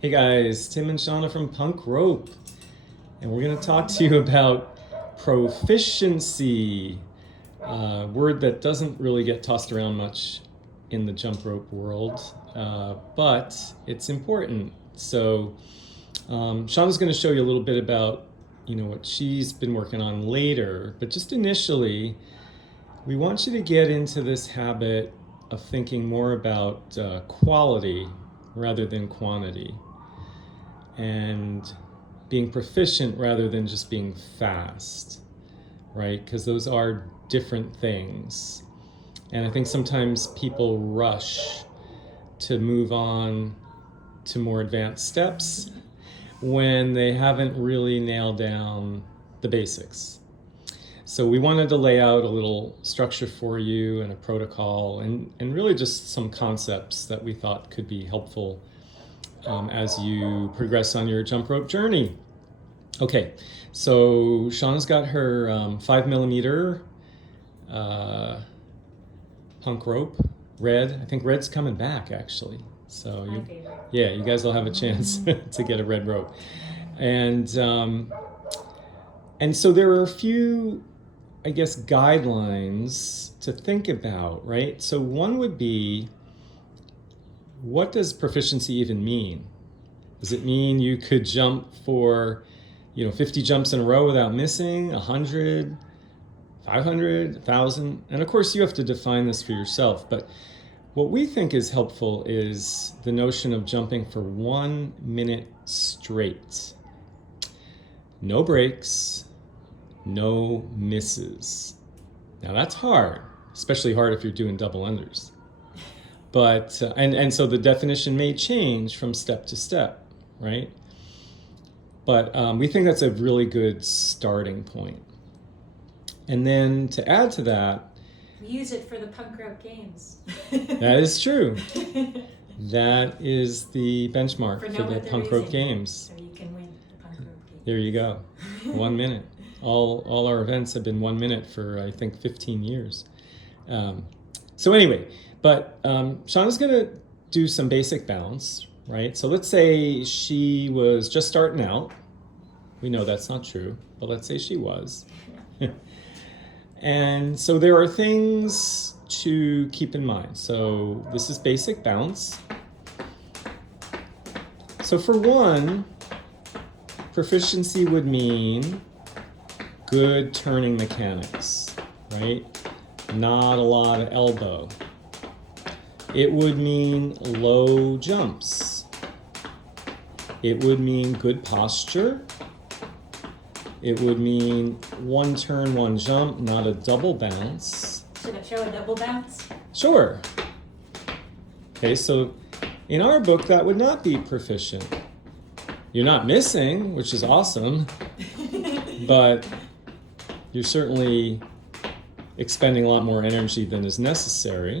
Hey guys, Tim and Shauna from Punk Rope, and we're going to talk to you about proficiency, a word that doesn't really get tossed around much in the jump rope world, but it's important. So Shauna's going to show you a little bit about what she's been working on later, but just initially, we want you to get into this habit of thinking more about quality rather than quantity, and being proficient rather than just being fast, right? Because those are different things. And I think sometimes people rush to move on to more advanced steps when they haven't really nailed down the basics. So we wanted to lay out a little structure for you and a protocol and really just some concepts that we thought could be helpful as you progress on your jump rope journey. Okay, so Shauna's got her 5mm punk rope, red. I think red's coming back actually. So My favorite. yeah, you guys will have a chance to get a red rope. And so there are a few, I guess, guidelines to think about, right? So one would be, what does proficiency even mean? Does it mean you could jump for 50 jumps in a row without missing, 100, 500, 1,000? And of course you have to define this for yourself, but what we think is helpful is the notion of jumping for 1 minute straight. No breaks, no misses. Now that's hard, especially hard if you're doing double unders. But and so the definition may change from step to step, right? But we think that's a really good starting point. And then to add to that, We use it for the punk rope games. that is true. That is the benchmark for the punk rope games. So you can win the punk rope game. There you go. 1 minute. All our events have been 1 minute for, I think, 15 years. So anyway, but Shauna's going to do some basic balance, right? So let's say she was just starting out. We know that's not true, but let's say she was. And so there are things to keep in mind. So this is basic balance. So for one, proficiency would mean good turning mechanics, right? Not a lot of elbow. It would mean low jumps. It would mean good posture. It would mean one turn, one jump, not a double bounce. Should I show a double bounce? Sure. Okay, so in our book, that would not be proficient. You're not missing, which is awesome, but you're certainly expending a lot more energy than is necessary.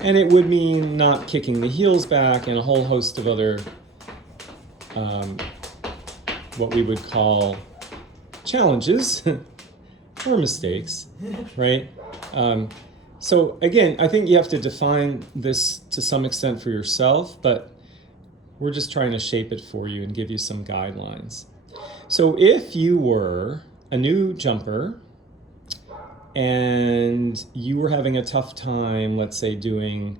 And it would mean not kicking the heels back and a whole host of other what we would call challenges or mistakes, right? So again, I think you have to define this to some extent for yourself, but we're just trying to shape it for you and give you some guidelines. So if you were a new jumper and you were having a tough time, let's say doing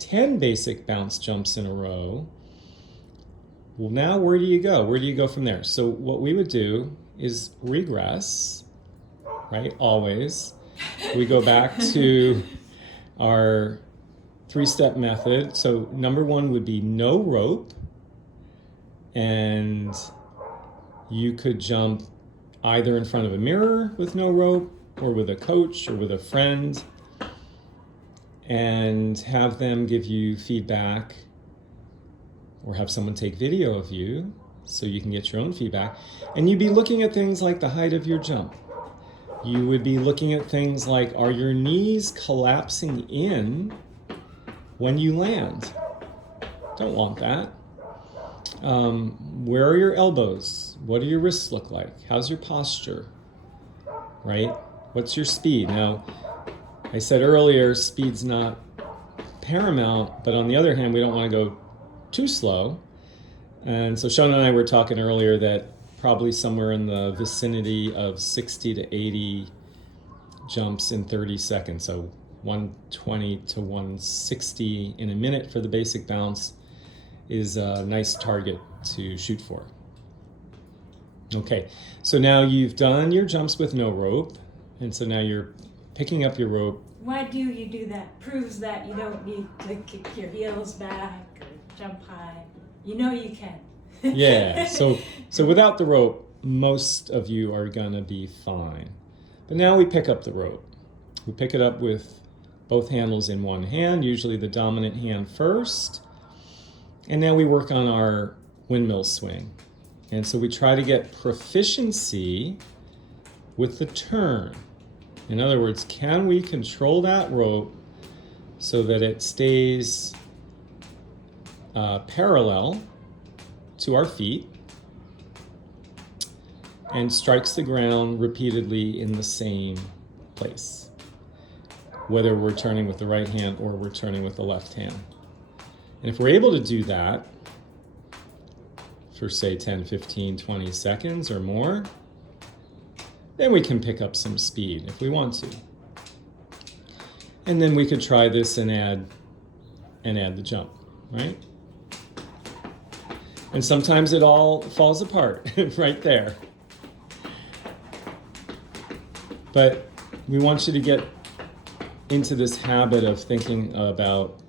10 basic bounce jumps in a row, well, now where do you go? Where do you go from there? So what we would do is regress, right? Always. We go back to our 3-step method. So number one would be no rope. And you could jump either in front of a mirror with no rope or with a coach or with a friend and have them give you feedback, or have someone take video of you so you can get your own feedback. And you'd be looking at things like the height of your jump. You would be looking at things like, are your knees collapsing in when you land? Don't want that. Where are your elbows? What do your wrists look like? How's your posture? Right? What's your speed? Now, I said earlier, speed's not paramount, but on the other hand, we don't want to go too slow. And so Sean and I were talking earlier that probably somewhere in the vicinity of 60 to 80 jumps in 30 seconds. So 120 to 160 in a minute for the basic bounce is a nice target to shoot for. Okay, so now you've done your jumps with no rope, and so now you're picking up your rope. Why do you do that? Proves that you don't need to kick your heels back or jump high. You know you can. Yeah, so without the rope, most of you are gonna be fine. But now we pick up the rope. We pick it up with both handles in one hand, usually the dominant hand first. And now we work on our windmill swing. And so we try to get proficiency with the turn. In other words, can we control that rope so that it stays parallel to our feet and strikes the ground repeatedly in the same place, whether we're turning with the right hand or we're turning with the left hand. And if we're able to do that for say 10, 15, 20 seconds or more, then we can pick up some speed if we want to. And then we could try this and add the jump, right? And sometimes it all falls apart right there. But we want you to get into this habit of thinking about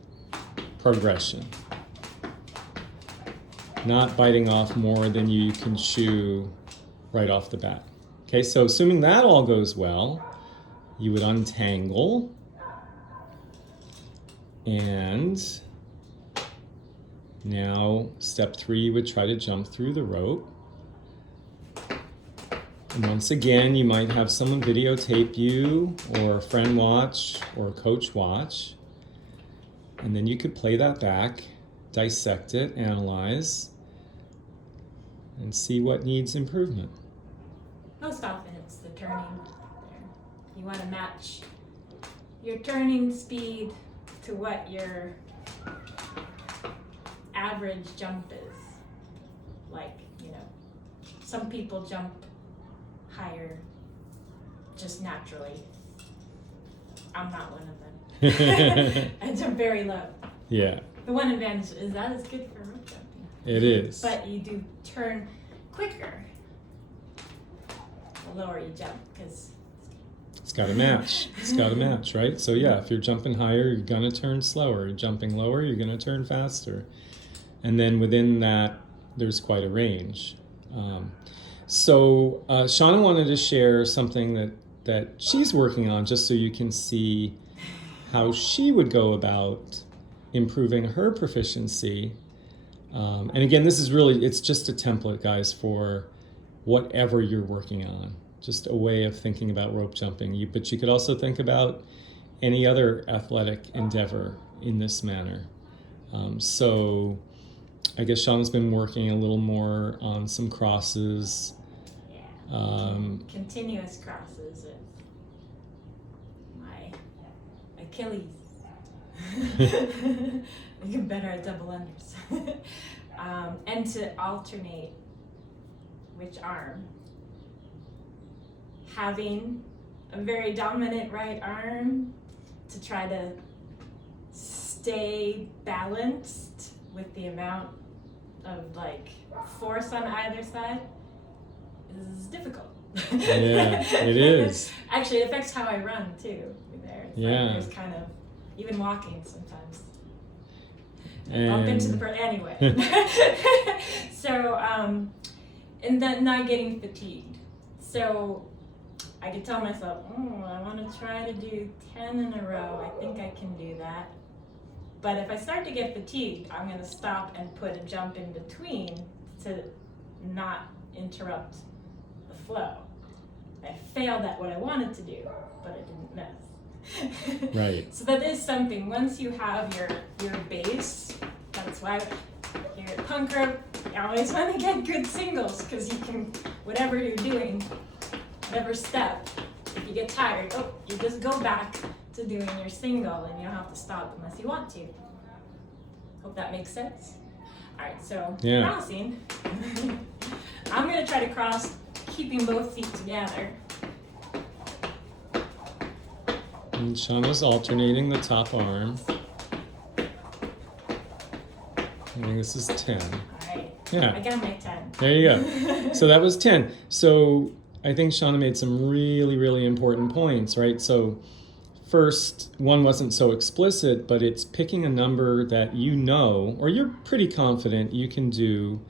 progression. Not biting off more than you can chew right off the bat. Okay, so assuming that all goes well, you would untangle and now step 3, you would try to jump through the rope. And once again, you might have someone videotape you or a friend watch or a coach watch. And then you could play that back, dissect it, analyze, and see what needs improvement. Most often it's the turning. You want to match your turning speed to what your average jump is. Like, some people jump higher just naturally. I'm not one of them. I jump very low. Yeah. The one advantage is that is good for rope jumping. It is. But you do turn quicker the lower you jump, because it's got to match. It's got to match, right? So yeah, if you're jumping higher, you're going to turn slower. You're jumping lower, you're going to turn faster. And then within that, there's quite a range. So Shauna wanted to share something that she's working on, just so you can see how she would go about improving her proficiency. And again, this is really, it's just a template, guys, for whatever you're working on. Just a way of thinking about rope jumping. But you could also think about any other athletic endeavor in this manner. So I guess Shauna's been working a little more on some crosses. Continuous crosses is my Achilles. I get better at double unders. And to alternate which arm. Having a very dominant right arm to try to stay balanced with the amount of force on either side is difficult. Yeah, it is. Actually, it affects how I run too. It's there's kind of, even walking sometimes. Bump into the anyway. So, and then not getting fatigued. So I could tell myself, I want to try to do 10 in a row. I think I can do that. But if I start to get fatigued, I'm going to stop and put a jump in between to not interrupt the flow. I failed at what I wanted to do, but I didn't miss. Right. So that is something. Once you have your base, that's why here at punk rope, you always want to get good singles, because you can, whatever you're doing, whatever step, if you get tired, you just go back to doing your single, and you don't have to stop unless you want to. Hope that makes sense. All right, so Yeah. crossing. I'm gonna try to cross, keeping both feet together. And Shauna's alternating the top arm. I think this is 10. All right. Yeah. I gotta make 10. There you go. So that was 10. So I think Shauna made some really, really important points, right? So first, one wasn't so explicit, but it's picking a number that you know, or you're pretty confident you can do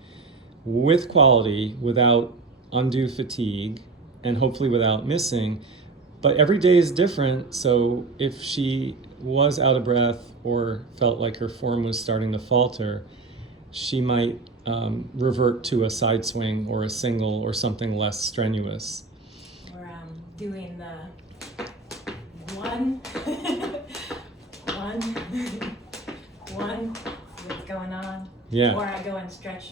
with quality, without undue fatigue, and hopefully without missing. But every day is different, so if she was out of breath or felt like her form was starting to falter, she might revert to a side swing or a single or something less strenuous. Or doing the one, one, one, see what's going on. Yeah. Or I go and stretch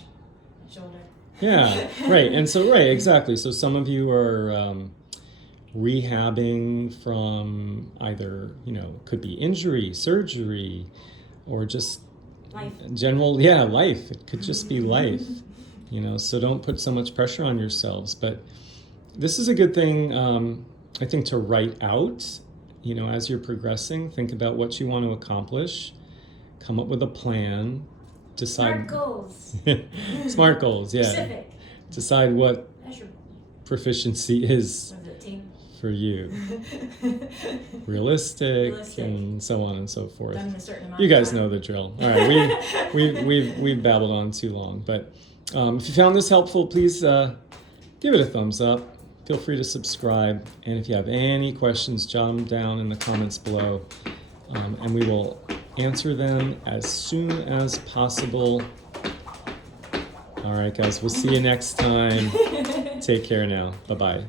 my shoulder. Yeah, right. And so, right, exactly. So some of you are rehabbing from either, could be injury, surgery, or just Life. general, life. It could just be life, so don't put so much pressure on yourselves. But this is a good thing, I think, to write out, as you're progressing. Think about what you want to accomplish, come up with a plan, decide. Smart goals. Smart goals, yeah. Specific. Decide what Measurable. proficiency is Was it team? for you. Realistic, and so on and so forth. Done in a certain amount You of guys time. know the drill. All right, we've babbled on too long, but if you found this helpful, please give it a thumbs up. Feel free to subscribe, and if you have any questions, jot them down in the comments below, and we will answer them as soon as possible. All right, guys, we'll see you next time. Take care now. Bye-bye.